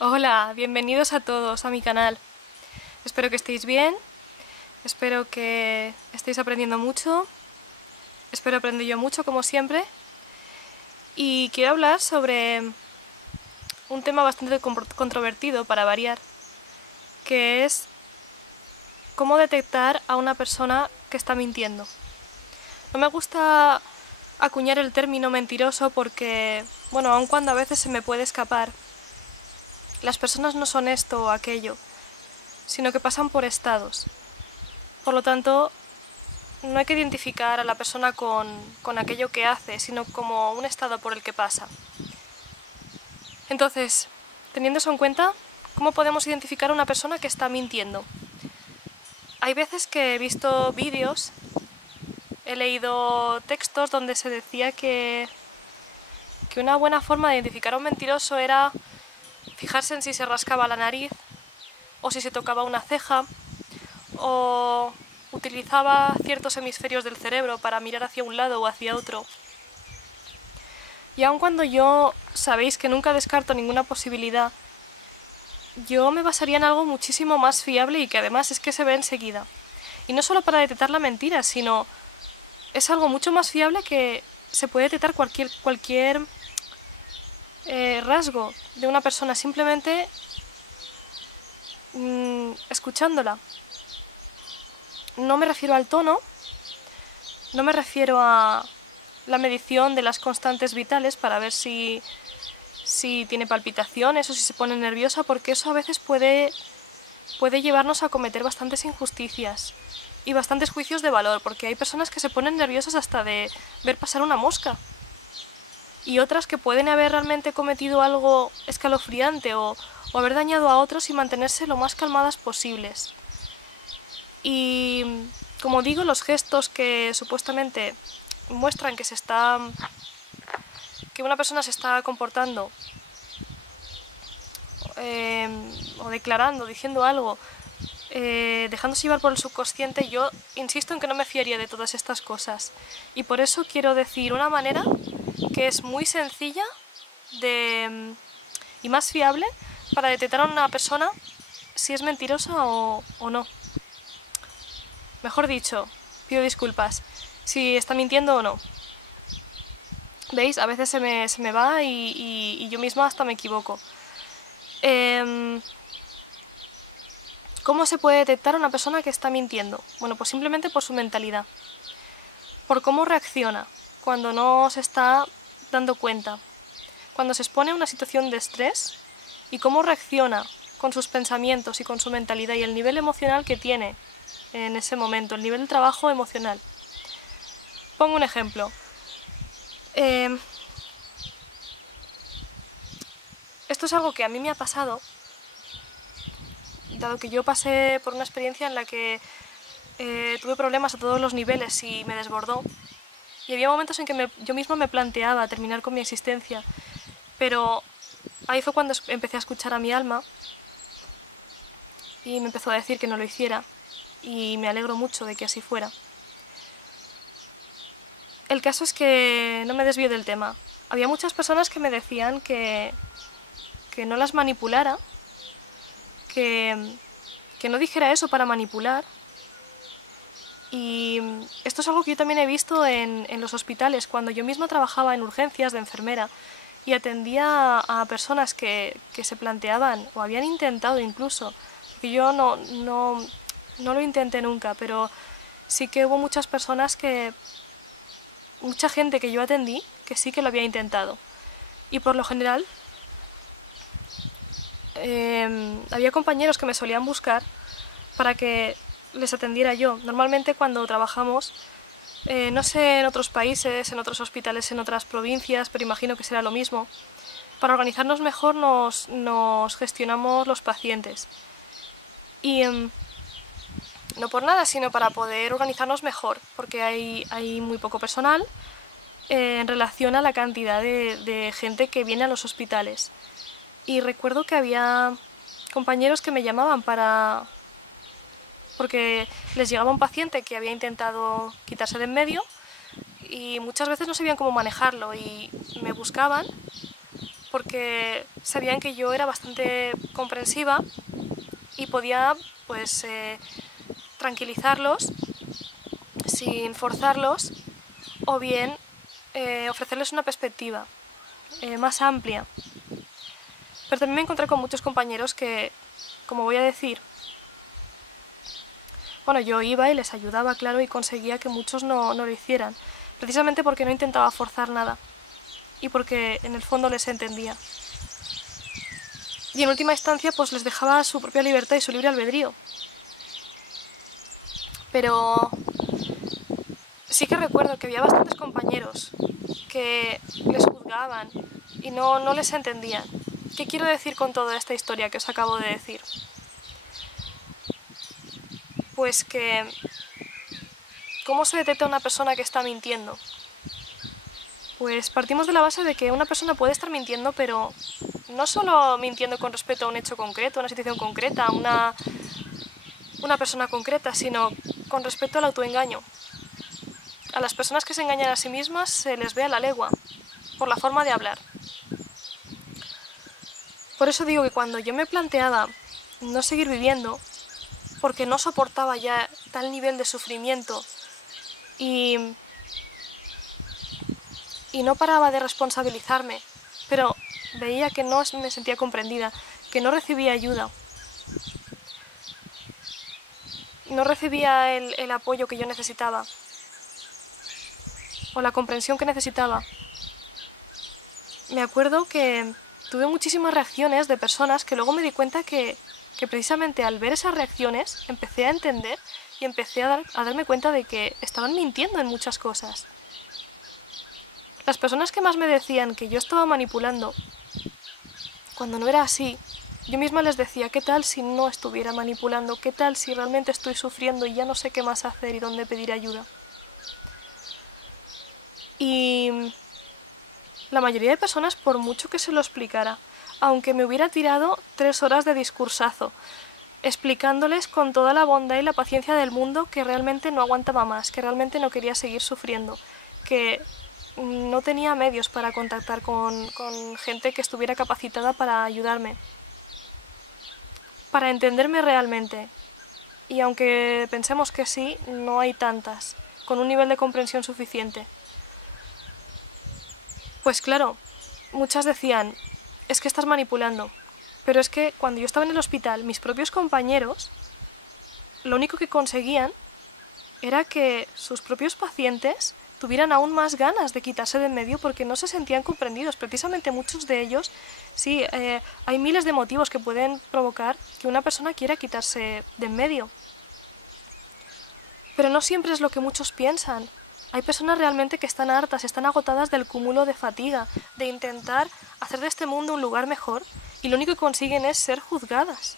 Hola, bienvenidos a todos a mi canal. Espero que estéis bien, espero que estéis aprendiendo mucho, espero aprender yo mucho como siempre y quiero hablar sobre un tema bastante controvertido para variar, que es cómo detectar a una persona que está mintiendo. No me gusta acuñar el término mentiroso porque, bueno, aun cuando a veces se me puede escapar, las personas no son esto o aquello, sino que pasan por estados. Por lo tanto, no hay que identificar a la persona con aquello que hace, sino como un estado por el que pasa. Entonces, teniendo eso en cuenta, ¿cómo podemos identificar a una persona que está mintiendo? Hay veces que he visto vídeos, he leído textos donde se decía que una buena forma de identificar a un mentiroso era fijarse en si se rascaba la nariz, o si se tocaba una ceja, o utilizaba ciertos hemisferios del cerebro para mirar hacia un lado o hacia otro. Y aun cuando yo sabéis que nunca descarto ninguna posibilidad, yo me basaría en algo muchísimo más fiable y que además es que se ve enseguida. Y no solo para detectar la mentira, sino es algo mucho más fiable que se puede detectar cualquier rasgo de una persona simplemente escuchándola. No me refiero al tono, no me refiero a la medición de las constantes vitales para ver si tiene palpitaciones o si se pone nerviosa, porque eso a veces puede llevarnos a cometer bastantes injusticias y bastantes juicios de valor, porque hay personas que se ponen nerviosas hasta de ver pasar una mosca y otras que pueden haber realmente cometido algo escalofriante o haber dañado a otros y mantenerse lo más calmadas posibles. Y como digo, los gestos que supuestamente muestran que una persona se está comportando o declarando, diciendo algo, dejándose llevar por el subconsciente, yo insisto en que no me fiaría de todas estas cosas. Y por eso quiero decir una manera que es muy sencilla y más fiable para detectar a una persona si es mentirosa o no. Mejor dicho, pido disculpas, si está mintiendo o no. ¿Veis? A veces se me va y yo misma hasta me equivoco. ¿Cómo se puede detectar a una persona que está mintiendo? Bueno, pues simplemente por su mentalidad. Por cómo reacciona cuando no se está dando cuenta. Cuando se expone a una situación de estrés y cómo reacciona con sus pensamientos y con su mentalidad y el nivel emocional que tiene en ese momento, el nivel de trabajo emocional. Pongo un ejemplo. Esto es algo que a mí me ha pasado, dado que yo pasé por una experiencia en la que tuve problemas a todos los niveles y me desbordó. Y había momentos en que yo misma me planteaba terminar con mi existencia, pero ahí fue cuando empecé a escuchar a mi alma y me empezó a decir que no lo hiciera, y me alegro mucho de que así fuera. El caso es que no me desvío del tema. Había muchas personas que me decían que no las manipulara, que no dijera eso para manipular. Y esto es algo que yo también he visto en los hospitales, cuando yo misma trabajaba en urgencias de enfermera y atendía a personas que se planteaban o habían intentado incluso, porque yo no lo intenté nunca, pero sí que hubo muchas personas mucha gente que yo atendí que sí que lo había intentado. Y por lo general había compañeros que me solían buscar para que les atendiera yo. Normalmente cuando trabajamos, no sé en otros países, en otros hospitales, en otras provincias, pero imagino que será lo mismo, para organizarnos mejor nos gestionamos los pacientes. Y no por nada, sino para poder organizarnos mejor, porque hay muy poco personal en relación a la cantidad de gente que viene a los hospitales. Y recuerdo que había compañeros que me llamaban porque les llegaba un paciente que había intentado quitarse de en medio y muchas veces no sabían cómo manejarlo y me buscaban porque sabían que yo era bastante comprensiva y podía pues tranquilizarlos sin forzarlos, o bien ofrecerles una perspectiva más amplia. Pero también me encontré con muchos compañeros que, como voy a decir, bueno, yo iba y les ayudaba, claro, y conseguía que muchos no lo hicieran, precisamente porque no intentaba forzar nada y porque en el fondo les entendía. Y en última instancia pues les dejaba su propia libertad y su libre albedrío. Pero sí que recuerdo que había bastantes compañeros que les juzgaban y no les entendían. ¿Qué quiero decir con toda esta historia que os acabo de decir? Pues que ¿cómo se detecta una persona que está mintiendo? Pues partimos de la base de que una persona puede estar mintiendo, pero no solo mintiendo con respecto a un hecho concreto, a una situación concreta, a una persona concreta, sino con respecto al autoengaño. A las personas que se engañan a sí mismas se les ve a la legua, por la forma de hablar. Por eso digo que cuando yo me planteaba no seguir viviendo, porque no soportaba ya tal nivel de sufrimiento y no paraba de responsabilizarme, pero veía que no me sentía comprendida, que no recibía ayuda, no recibía el apoyo que yo necesitaba o la comprensión que necesitaba. Me acuerdo que tuve muchísimas reacciones de personas que luego me di cuenta que precisamente al ver esas reacciones empecé a entender y empecé a darme cuenta de que estaban mintiendo en muchas cosas. Las personas que más me decían que yo estaba manipulando, cuando no era así, yo misma les decía, ¿qué tal si no estuviera manipulando? ¿Qué tal si realmente estoy sufriendo y ya no sé qué más hacer y dónde pedir ayuda? Y la mayoría de personas, por mucho que se lo explicara, aunque me hubiera tirado 3 horas de discursazo, explicándoles con toda la bondad y la paciencia del mundo que realmente no aguantaba más, que realmente no quería seguir sufriendo, que no tenía medios para contactar con gente que estuviera capacitada para ayudarme, para entenderme realmente. Y aunque pensemos que sí, no hay tantas, con un nivel de comprensión suficiente. Pues claro, muchas decían, es que estás manipulando. Pero es que cuando yo estaba en el hospital, mis propios compañeros, lo único que conseguían era que sus propios pacientes tuvieran aún más ganas de quitarse de en medio porque no se sentían comprendidos. Precisamente muchos de ellos, sí, hay miles de motivos que pueden provocar que una persona quiera quitarse de en medio. Pero no siempre es lo que muchos piensan. Hay personas realmente que están hartas, están agotadas del cúmulo de fatiga, de intentar hacer de este mundo un lugar mejor, y lo único que consiguen es ser juzgadas.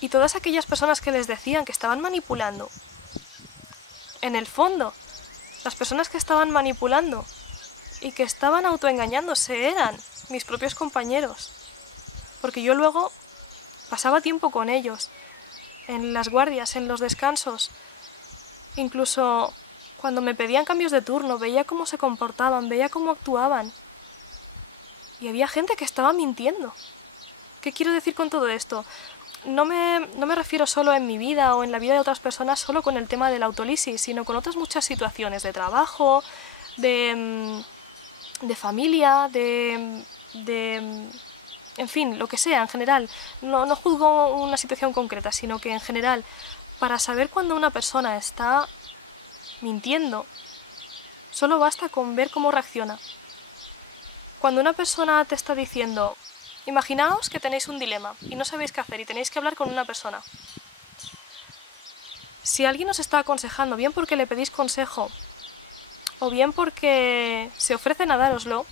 Y todas aquellas personas que les decían que estaban manipulando, en el fondo, las personas que estaban manipulando y que estaban autoengañándose eran mis propios compañeros. Porque yo luego pasaba tiempo con ellos, en las guardias, en los descansos. Incluso cuando me pedían cambios de turno, veía cómo se comportaban, veía cómo actuaban. Y había gente que estaba mintiendo. ¿Qué quiero decir con todo esto? No me refiero solo en mi vida o en la vida de otras personas solo con el tema de la autolisis, sino con otras muchas situaciones de trabajo, de familia, en fin, lo que sea, en general. No juzgo una situación concreta, sino que en general, para saber cuando una persona está mintiendo, solo basta con ver cómo reacciona. Cuando una persona te está diciendo, imaginaos que tenéis un dilema y no sabéis qué hacer y tenéis que hablar con una persona. Si alguien os está aconsejando, bien porque le pedís consejo, o bien porque se ofrecen a dároslo,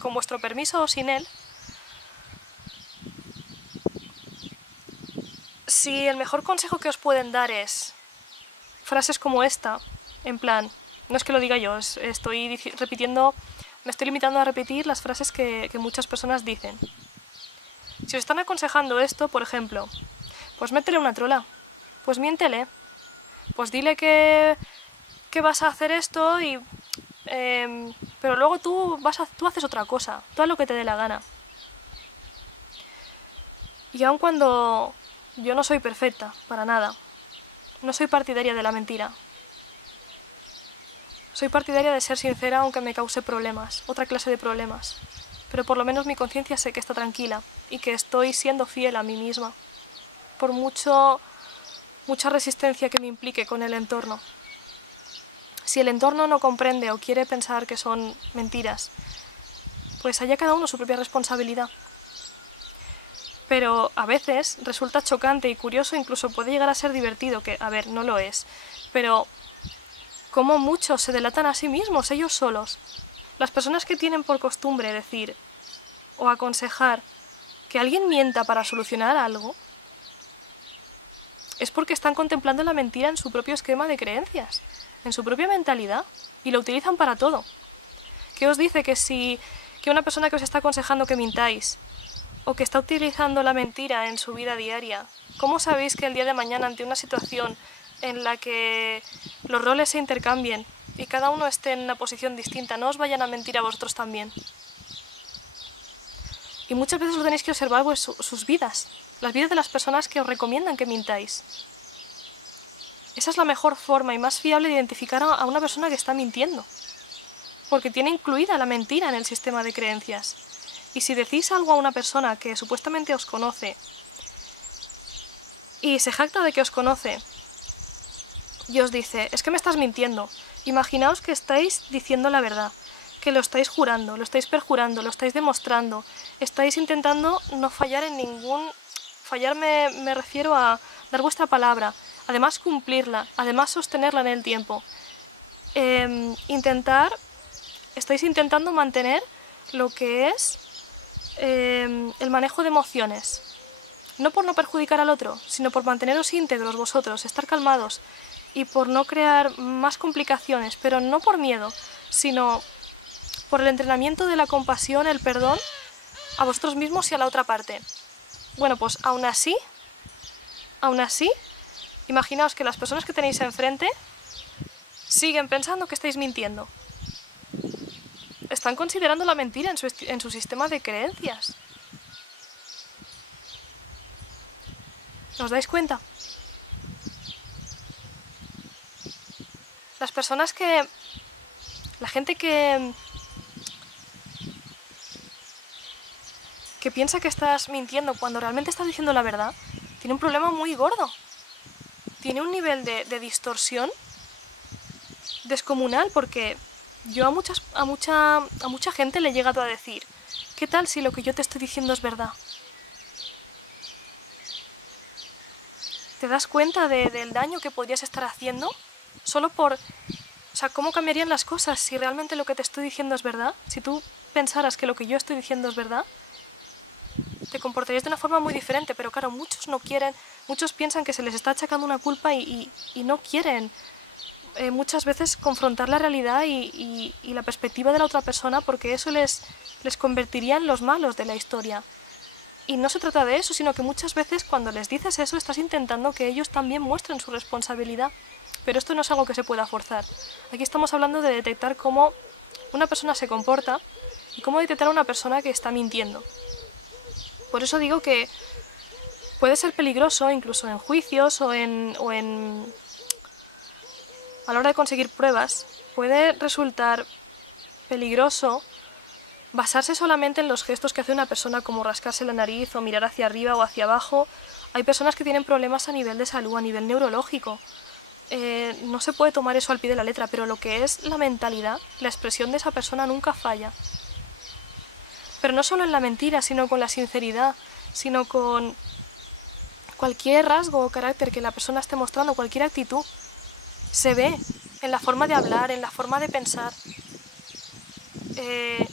con vuestro permiso o sin él, si el mejor consejo que os pueden dar es frases como esta, en plan, no es que lo diga yo, estoy repitiendo, me estoy limitando a repetir las frases que muchas personas dicen. Si os están aconsejando esto, por ejemplo, pues métele una trola, pues miéntele, pues dile que vas a hacer esto y pero luego tú haces otra cosa, tú haz lo que te dé la gana. Y aun cuando yo no soy perfecta, para nada, no soy partidaria de la mentira. Soy partidaria de ser sincera aunque me cause problemas, otra clase de problemas. Pero por lo menos mi conciencia sé que está tranquila y que estoy siendo fiel a mí misma. Por mucha resistencia que me implique con el entorno. Si el entorno no comprende o quiere pensar que son mentiras, pues haya cada uno su propia responsabilidad. Pero a veces resulta chocante y curioso, incluso puede llegar a ser divertido, que, a ver, no lo es, pero cómo muchos se delatan a sí mismos, ellos solos. Las personas que tienen por costumbre decir o aconsejar que alguien mienta para solucionar algo, es porque están contemplando la mentira en su propio esquema de creencias, en su propia mentalidad, y lo utilizan para todo. ¿Qué os dice que una persona que os está aconsejando que mintáis, o que está utilizando la mentira en su vida diaria, cómo sabéis que el día de mañana, ante una situación en la que los roles se intercambien y cada uno esté en una posición distinta, no os vayan a mentir a vosotros también? Y muchas veces lo tenéis que observar sus vidas, las vidas de las personas que os recomiendan que mintáis. Esa es la mejor forma y más fiable de identificar a una persona que está mintiendo, porque tiene incluida la mentira en el sistema de creencias. Y si decís algo a una persona que supuestamente os conoce y se jacta de que os conoce y os dice, es que me estás mintiendo, imaginaos que estáis diciendo la verdad, que lo estáis jurando, lo estáis perjurando, lo estáis demostrando, estáis intentando no fallar en ningún... Fallar me refiero a dar vuestra palabra, además cumplirla, además sostenerla en el tiempo. Estáis intentando mantener lo que es el manejo de emociones. No por no perjudicar al otro, sino por manteneros íntegros vosotros, estar calmados y por no crear más complicaciones, pero no por miedo, sino por el entrenamiento de la compasión, el perdón a vosotros mismos y a la otra parte. Bueno, pues aún así, imaginaos que las personas que tenéis enfrente siguen pensando que estáis mintiendo. Están considerando la mentira en su sistema de creencias. ¿Os dais cuenta? Las personas que... La gente que piensa que estás mintiendo cuando realmente estás diciendo la verdad, tiene un problema muy gordo. Tiene un nivel de distorsión descomunal, porque yo a mucha gente le he llegado a decir, ¿qué tal si lo que yo te estoy diciendo es verdad? ¿Te das cuenta del daño que podrías estar haciendo? Solo por... O sea, ¿cómo cambiarían las cosas si realmente lo que te estoy diciendo es verdad? Si tú pensaras que lo que yo estoy diciendo es verdad, te comportarías de una forma muy diferente, pero claro, muchos no quieren, muchos piensan que se les está achacando una culpa y no quieren muchas veces confrontar la realidad y la perspectiva de la otra persona, porque eso les convertiría en los malos de la historia. Y no se trata de eso, sino que muchas veces cuando les dices eso estás intentando que ellos también muestren su responsabilidad. Pero esto no es algo que se pueda forzar. Aquí estamos hablando de detectar cómo una persona se comporta y cómo detectar a una persona que está mintiendo. Por eso digo que puede ser peligroso, incluso en juicios o en a la hora de conseguir pruebas, puede resultar peligroso basarse solamente en los gestos que hace una persona, como rascarse la nariz o mirar hacia arriba o hacia abajo. Hay personas que tienen problemas a nivel de salud, a nivel neurológico. No se puede tomar eso al pie de la letra, pero lo que es la mentalidad, la expresión de esa persona nunca falla. Pero no solo en la mentira, sino con la sinceridad, sino con cualquier rasgo o carácter que la persona esté mostrando, cualquier actitud. Se ve en la forma de hablar, en la forma de pensar.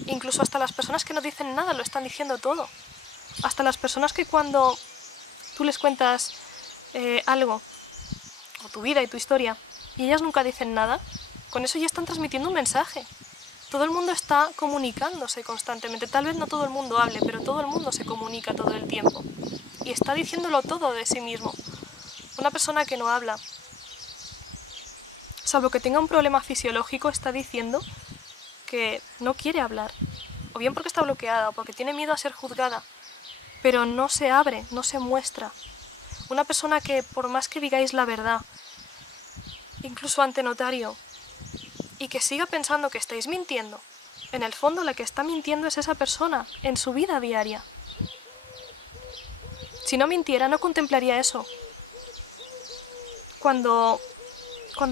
Incluso hasta las personas que no dicen nada lo están diciendo todo. Hasta las personas que cuando tú les cuentas algo, o tu vida y tu historia, y ellas nunca dicen nada, con eso ya están transmitiendo un mensaje. Todo el mundo está comunicándose constantemente. Tal vez no todo el mundo hable, pero todo el mundo se comunica todo el tiempo. Y está diciéndolo todo de sí mismo. Una persona que no habla, salvo que tenga un problema fisiológico, está diciendo porque no quiere hablar, o bien porque está bloqueada, o porque tiene miedo a ser juzgada, pero no se abre, no se muestra. Una persona que, por más que digáis la verdad, incluso ante notario, y que siga pensando que estáis mintiendo, en el fondo la que está mintiendo es esa persona en su vida diaria. Si no mintiera, no contemplaría eso. Cuando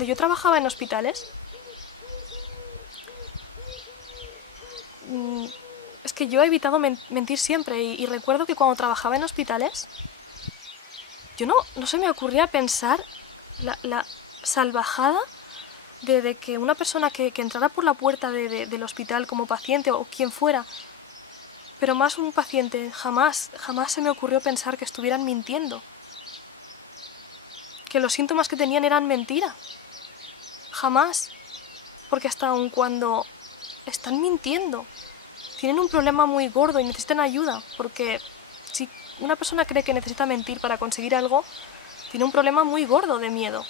yo trabajaba en hospitales, es que yo he evitado mentir siempre, y recuerdo que cuando trabajaba en hospitales, yo no se me ocurría pensar la salvajada de que una persona que entrara por la puerta del hospital como paciente o quien fuera, pero más un paciente, jamás se me ocurrió pensar que estuvieran mintiendo, que los síntomas que tenían eran mentira. Jamás. Porque hasta aun cuando están mintiendo, tienen un problema muy gordo y necesitan ayuda, porque si una persona cree que necesita mentir para conseguir algo, tiene un problema muy gordo de miedo.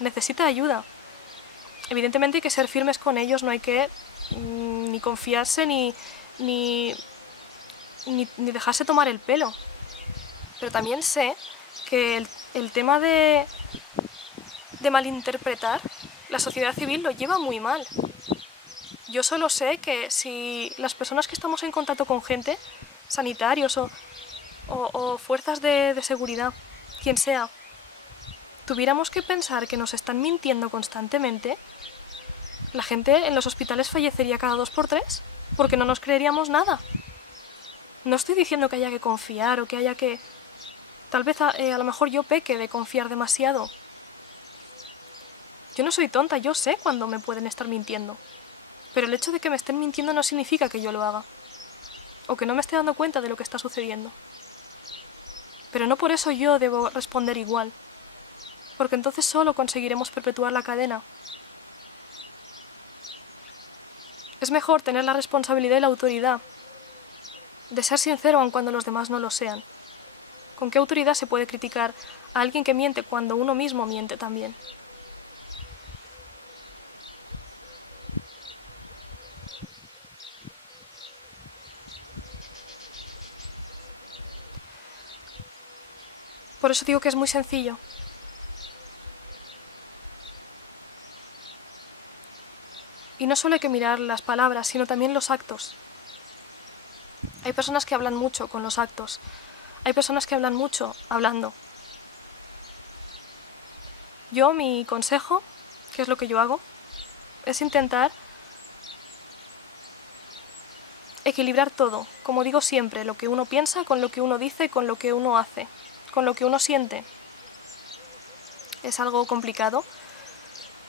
Necesita ayuda. Evidentemente hay que ser firmes con ellos, no hay que ni confiarse ni dejarse tomar el pelo. Pero también sé que el tema de malinterpretar, la sociedad civil lo lleva muy mal. Yo solo sé que si las personas que estamos en contacto con gente, sanitarios o fuerzas de seguridad, quien sea, tuviéramos que pensar que nos están mintiendo constantemente, la gente en los hospitales fallecería cada 2 por 3, porque no nos creeríamos nada. No estoy diciendo que haya que confiar o que haya que... Tal vez a lo mejor yo peque de confiar demasiado. Yo no soy tonta, yo sé cuándo me pueden estar mintiendo. Pero el hecho de que me estén mintiendo no significa que yo lo haga. O que no me esté dando cuenta de lo que está sucediendo. Pero no por eso yo debo responder igual. Porque entonces solo conseguiremos perpetuar la cadena. Es mejor tener la responsabilidad y la autoridad de ser sincero aun cuando los demás no lo sean. ¿Con qué autoridad se puede criticar a alguien que miente cuando uno mismo miente también? Por eso digo que es muy sencillo. Y no solo hay que mirar las palabras, sino también los actos. Hay personas que hablan mucho con los actos. Hay personas que hablan mucho hablando. Mi consejo, que es lo que yo hago, es intentar equilibrar todo. Como digo siempre, lo que uno piensa con lo que uno dice, con lo que uno hace, con lo que uno siente. Es algo complicado,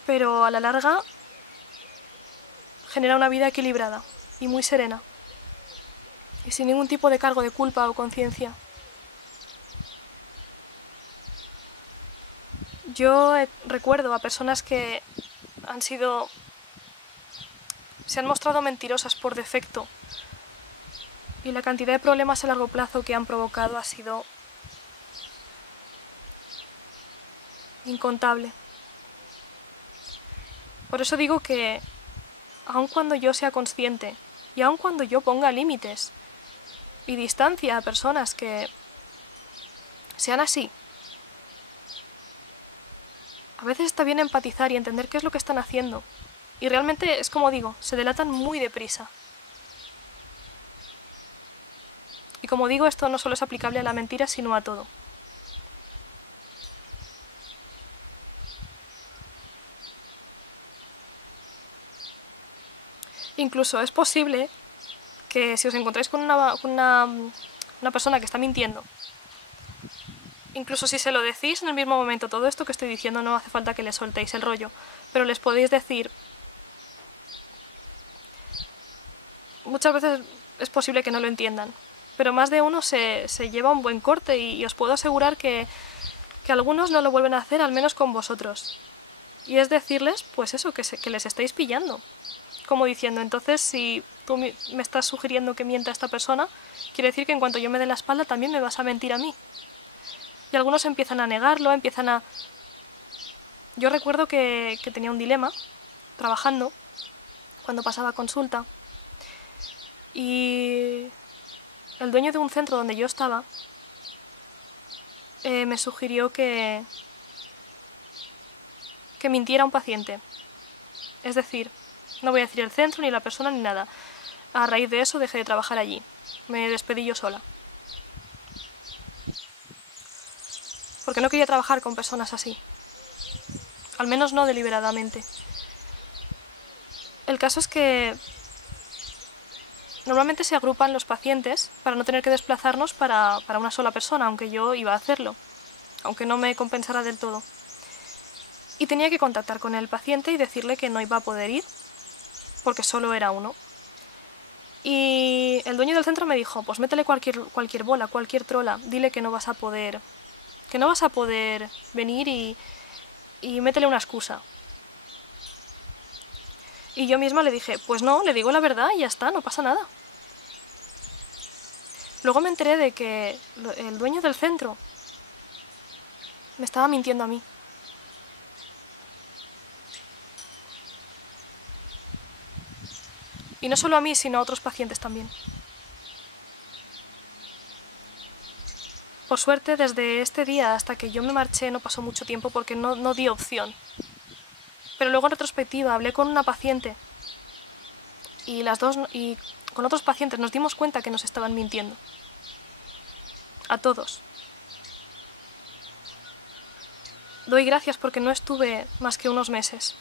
pero a la larga genera una vida equilibrada y muy serena. Y sin ningún tipo de cargo de culpa o conciencia. Yo recuerdo a personas que se han mostrado mentirosas por defecto, y la cantidad de problemas a largo plazo que han provocado ha sido incontable. Por eso digo que, aun cuando yo sea consciente, y aun cuando yo ponga límites y distancia a personas que sean así, a veces está bien empatizar y entender qué es lo que están haciendo. Y realmente es como digo, se delatan muy deprisa. Y como digo, esto no solo es aplicable a la mentira, sino a todo. Incluso es posible que si os encontráis con una persona que está mintiendo, incluso si se lo decís en el mismo momento, todo esto que estoy diciendo no hace falta que le soltéis el rollo, pero les podéis decir... Muchas veces es posible que no lo entiendan, pero más de uno se lleva un buen corte, y os puedo asegurar que algunos no lo vuelven a hacer, al menos con vosotros. Y es decirles, pues eso, que les estáis pillando. Como diciendo, entonces si tú me estás sugiriendo que mienta a esta persona, quiere decir que en cuanto yo me dé la espalda también me vas a mentir a mí. Y algunos empiezan a negarlo, Yo recuerdo que tenía un dilema, trabajando, cuando pasaba consulta, y el dueño de un centro donde yo estaba me sugirió que mintiera a un paciente. Es decir, no voy a decir el centro, ni la persona, ni nada. A raíz de eso dejé de trabajar allí. Me despedí yo sola. Porque no quería trabajar con personas así. Al menos no deliberadamente. El caso es que normalmente se agrupan los pacientes para no tener que desplazarnos para una sola persona, aunque yo iba a hacerlo, aunque no me compensara del todo. Y tenía que contactar con el paciente y decirle que no iba a poder ir, porque solo era uno. Y el dueño del centro me dijo, pues métele cualquier bola, cualquier trola, dile que no vas a poder venir y métele una excusa. Y yo misma le dije, pues no, le digo la verdad y ya está, no pasa nada. Luego me enteré de que el dueño del centro me estaba mintiendo a mí. Y no solo a mí, sino a otros pacientes también. Por suerte, desde este día hasta que yo me marché no pasó mucho tiempo porque no di opción. Pero luego en retrospectiva hablé con una paciente y con otros pacientes nos dimos cuenta que nos estaban mintiendo. A todos. Doy gracias porque no estuve más que unos meses.